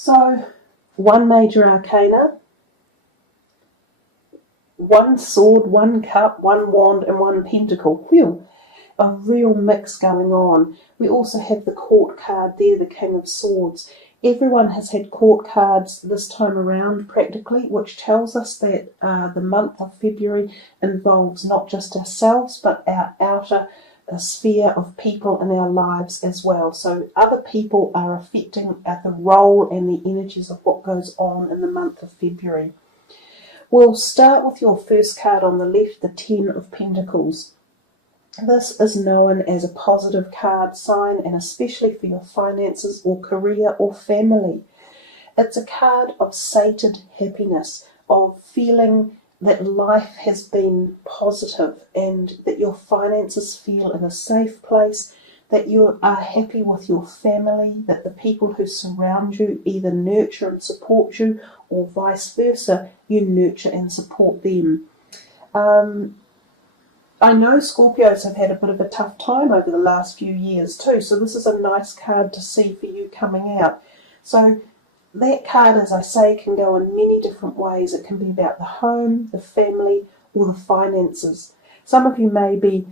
So, one major arcana, one sword, one cup, one wand, and one pentacle. Whew, a real mix going on. We also have the court card there, the King of Swords. Everyone has had court cards this time around practically, which tells us that the month of February involves not just ourselves but our outer sphere of people in our lives as well. So other people are affecting the role and the energies of what goes on in the month of February. We'll start with your first card on the left, the Ten of Pentacles. This is known as a positive card sign, and especially for your finances or career or family. It's a card of sated happiness, of feeling that life has been positive and that your finances feel in a safe place, that you are happy with your family, that the people who surround you either nurture and support you, or vice versa, you nurture and support them. I know Scorpios have had a bit of a tough time over the last few years too, so this is a nice card to see for you coming out. So that card, as I say, can go in many different ways. It can be about the home, the family, or the finances. Some of you may be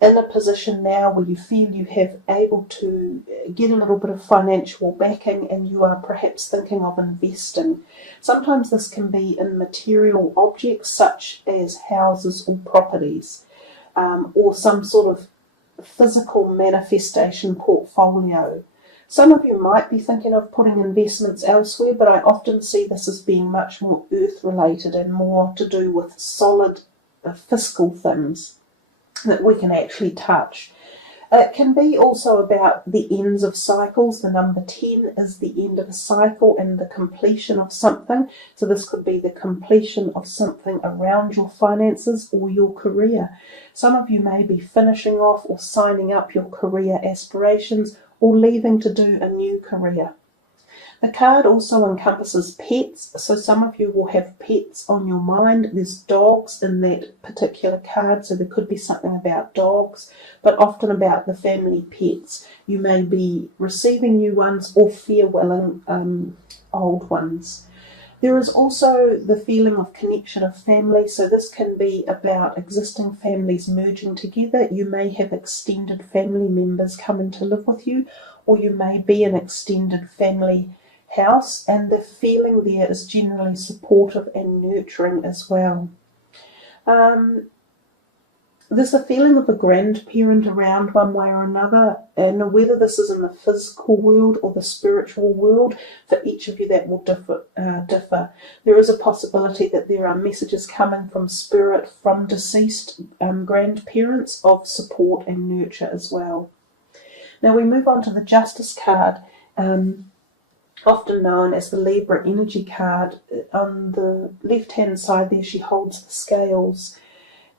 in a position now where you feel you have able to get a little bit of financial backing and you are perhaps thinking of investing. Sometimes this can be in material objects such as houses or properties. Or some sort of physical manifestation portfolio. Some of you might be thinking of putting investments elsewhere, but I often see this as being much more earth-related and more to do with solid fiscal things that we can actually touch. It can be also about the ends of cycles. The number 10 is the end of a cycle and the completion of something. So this could be the completion of something around your finances or your career. Some of you may be finishing off or signing up your career aspirations or leaving to do a new career. The card also encompasses pets, so some of you will have pets on your mind. There's dogs in that particular card, so there could be something about dogs, but often about the family pets. You may be receiving new ones or farewelling old ones. There is also the feeling of connection of family, so this can be about existing families merging together. You may have extended family members coming to live with you, or you may be an extended family house, and the feeling there is generally supportive and nurturing as well. There's a feeling of a grandparent around one way or another, and whether this is in the physical world or the spiritual world, for each of you that will differ. There is a possibility that there are messages coming from spirit, from deceased grandparents of support and nurture as well. Now we move on to the Justice card, often known as the Libra energy card. On the left-hand side there, she holds the scales.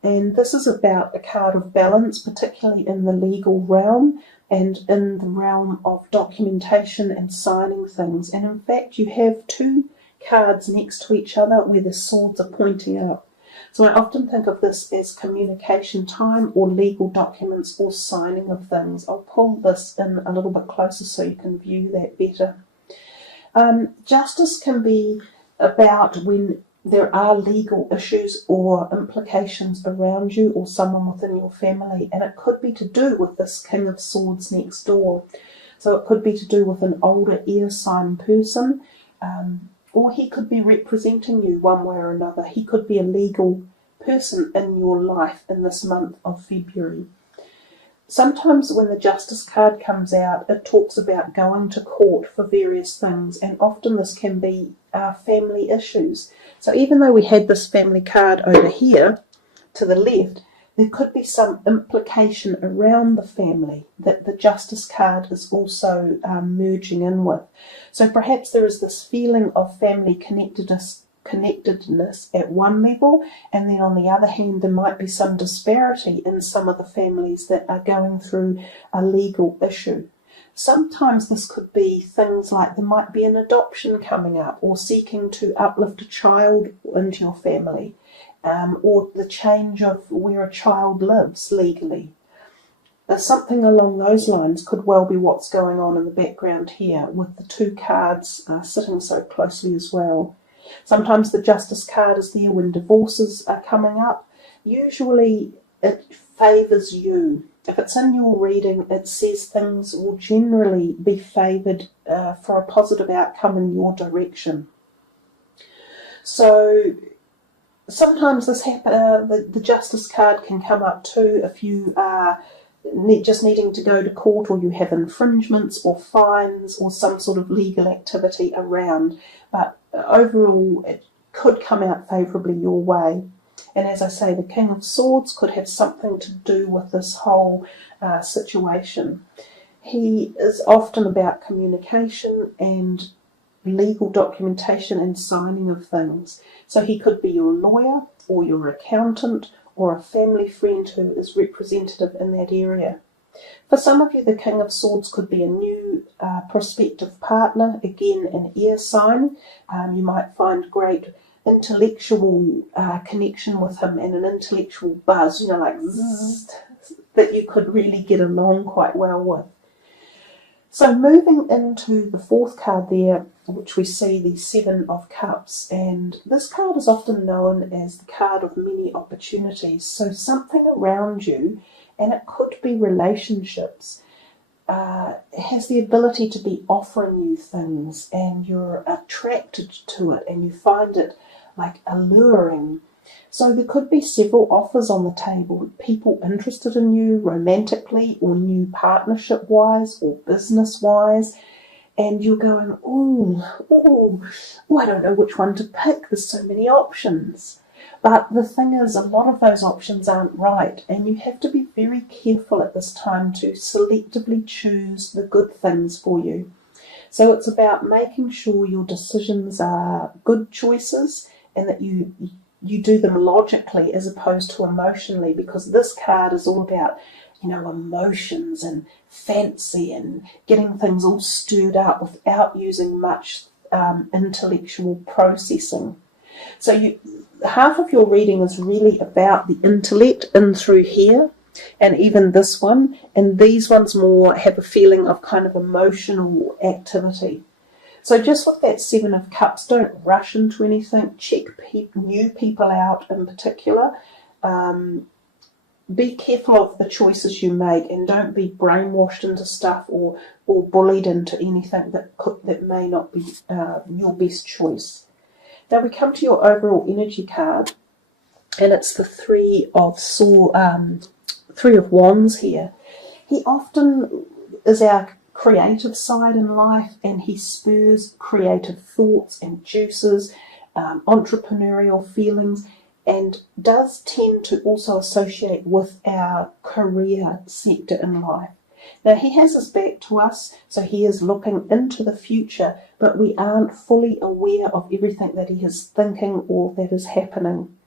And this is about a card of balance, particularly in the legal realm and in the realm of documentation and signing things. And in fact, you have two cards next to each other where the swords are pointing up. So I often think of this as communication time or legal documents or signing of things. I'll pull this in a little bit closer so you can view that better. Justice can be about when there are legal issues or implications around you or someone within your family, and it could be to do with this King of Swords next door. So it could be to do with an older air sign person, or he could be representing you one way or another. He could be a legal person in your life in this month of February. Sometimes when the Justice card comes out, it talks about going to court for various things, and often this can be family issues. So even though we had this family card over here to the left, there could be some implication around the family that the Justice card is also merging in with. So perhaps there is this feeling of family connectedness at one level, and then on the other hand there might be some disparity in some of the families that are going through a legal issue. Sometimes this could be things like there might be an adoption coming up, or seeking to uplift a child into your family, or the change of where a child lives legally. something along those lines could well be what's going on in the background here, with the two cards sitting so closely as well. Sometimes the Justice card is there when divorces are coming up. Usually it favours you. If it's in your reading, it says things will generally be favoured for a positive outcome in your direction. So sometimes this the Justice card can come up too if you are just needing to go to court, or you have infringements or fines or some sort of legal activity around. But overall, it could come out favourably your way. And as I say, the King of Swords could have something to do with this whole situation. He is often about communication and legal documentation and signing of things. So he could be your lawyer or your accountant or a family friend who is representative in that area. For some of you, the King of Swords could be a new prospective partner, again an air sign. You might find great intellectual connection with him and an intellectual buzz, like zzz, that you could really get along quite well with. So moving into the fourth card there, which we see the Seven of Cups, and this card is often known as the card of many opportunities. So something around you, and it could be relationships, has the ability to be offering you things, and you're attracted to it and you find it like alluring. So there could be several offers on the table, people interested in you romantically or new partnership wise or business wise, and you're going, oh, I don't know which one to pick, there's so many options. But the thing is, a lot of those options aren't right, and you have to be very careful at this time to selectively choose the good things for you. So it's about making sure your decisions are good choices and that you do them logically as opposed to emotionally, because this card is all about, emotions and fancy and getting things all stirred up without using much intellectual processing. So half of your reading is really about the intellect in through here, and even this one, and these ones more have a feeling of kind of emotional activity. So just with that Seven of Cups, don't rush into anything. Check new people out in particular. Be careful of the choices you make, and don't be brainwashed into stuff or bullied into anything that may not be your best choice. Now we come to your overall energy card, and it's the Three of Wands here. He often is our creative side in life, and he spurs creative thoughts and juices, entrepreneurial feelings, and does tend to also associate with our career sector in life. Now he has his back to us, so he is looking into the future, but we aren't fully aware of everything that he is thinking or that is happening.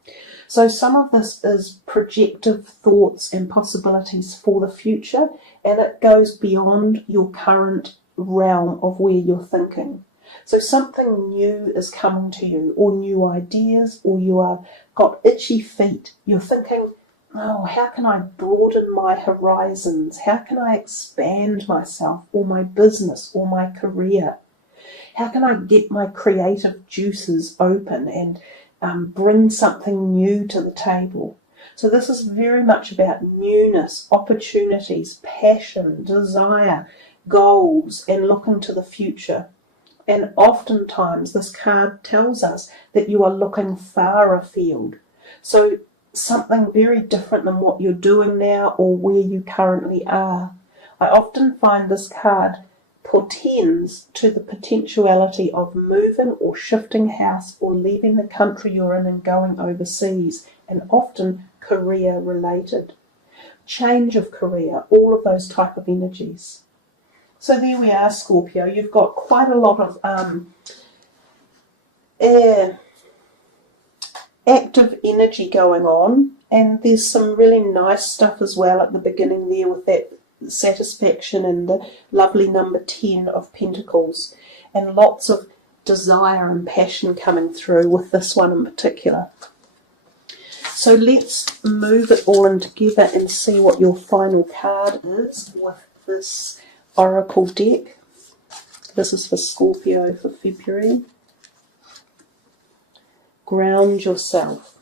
So some of this is projective thoughts and possibilities for the future, and it goes beyond your current realm of where you're thinking. So something new is coming to you, or new ideas, or you are got itchy feet. You're thinking, how can I broaden my horizons? How can I expand myself or my business or my career? How can I get my creative juices open and bring something new to the table? So this is very much about newness, opportunities, passion, desire, goals, and looking to the future. And oftentimes this card tells us that you are looking far afield. So something very different than what you're doing now or where you currently are. I often find this card portends to the potentiality of moving or shifting house or leaving the country you're in and going overseas, and often career related. Change of career, all of those type of energies. So there we are, Scorpio. You've got quite a lot of active energy going on, and there's some really nice stuff as well at the beginning there with that satisfaction and the lovely number 10 of Pentacles, and lots of desire and passion coming through with this one in particular. So let's move it all in together and see what your final card is with this Oracle deck. This is for Scorpio for February. Ground yourself.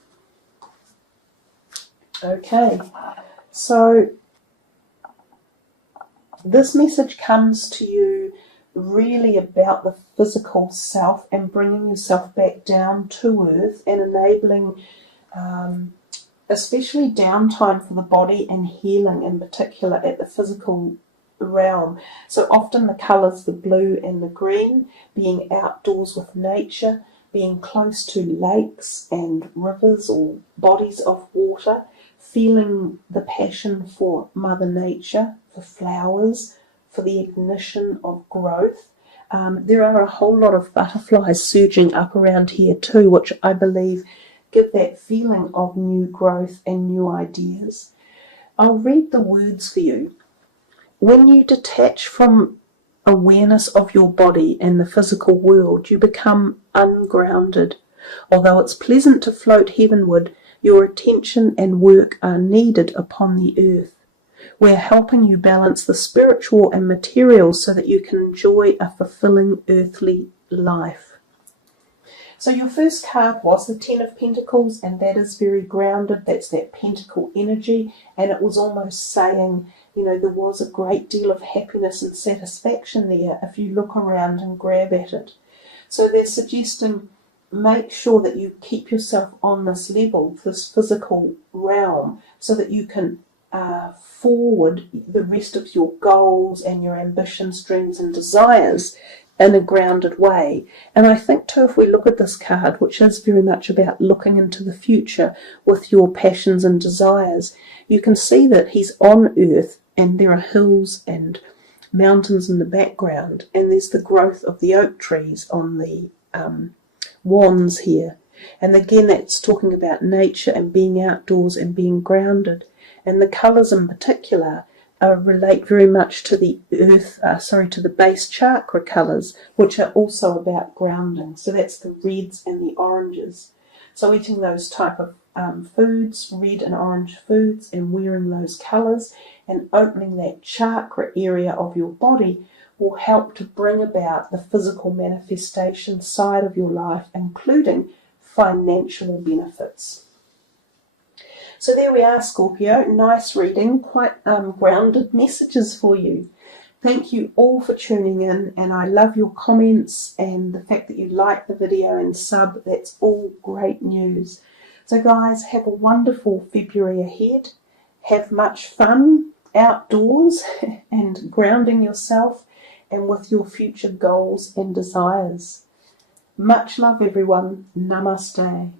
Okay, so this message comes to you really about the physical self and bringing yourself back down to earth and enabling especially downtime for the body and healing in particular at the physical realm. So often the colours, the blue and the green, being outdoors with nature, being close to lakes and rivers or bodies of water, feeling the passion for Mother Nature, for flowers, for the ignition of growth. There are a whole lot of butterflies surging up around here too, which I believe give that feeling of new growth and new ideas. I'll read the words for you. When you detach from awareness of your body and the physical world, you become ungrounded. Although it's pleasant to float heavenward, your attention and work are needed upon the earth. We're helping you balance the spiritual and material so that you can enjoy a fulfilling earthly life. So your first card was the Ten of Pentacles, and that is very grounded. That's that pentacle energy, and it was almost saying, you know, there was a great deal of happiness and satisfaction there if you look around and grab at it. So they're suggesting make sure that you keep yourself on this level, this physical realm, so that you can forward the rest of your goals and your ambitions, dreams and desires in a grounded way. And I think too, if we look at this card, which is very much about looking into the future with your passions and desires, you can see that he's on earth and there are hills and mountains in the background, and there's the growth of the oak trees on the wands here. And again, that's talking about nature and being outdoors and being grounded. And the colours in particular relate very much to the to the base chakra colours, which are also about grounding. So that's the reds and the oranges. So eating those type of foods, red and orange foods, and wearing those colours and opening that chakra area of your body will help to bring about the physical manifestation side of your life, including financial benefits. So there we are, Scorpio. Nice reading, quite grounded messages for you. Thank you all for tuning in, and I love your comments and the fact that you like the video and sub. That's all great news. So guys, have a wonderful February ahead. Have much fun outdoors and grounding yourself and with your future goals and desires. Much love, everyone. Namaste.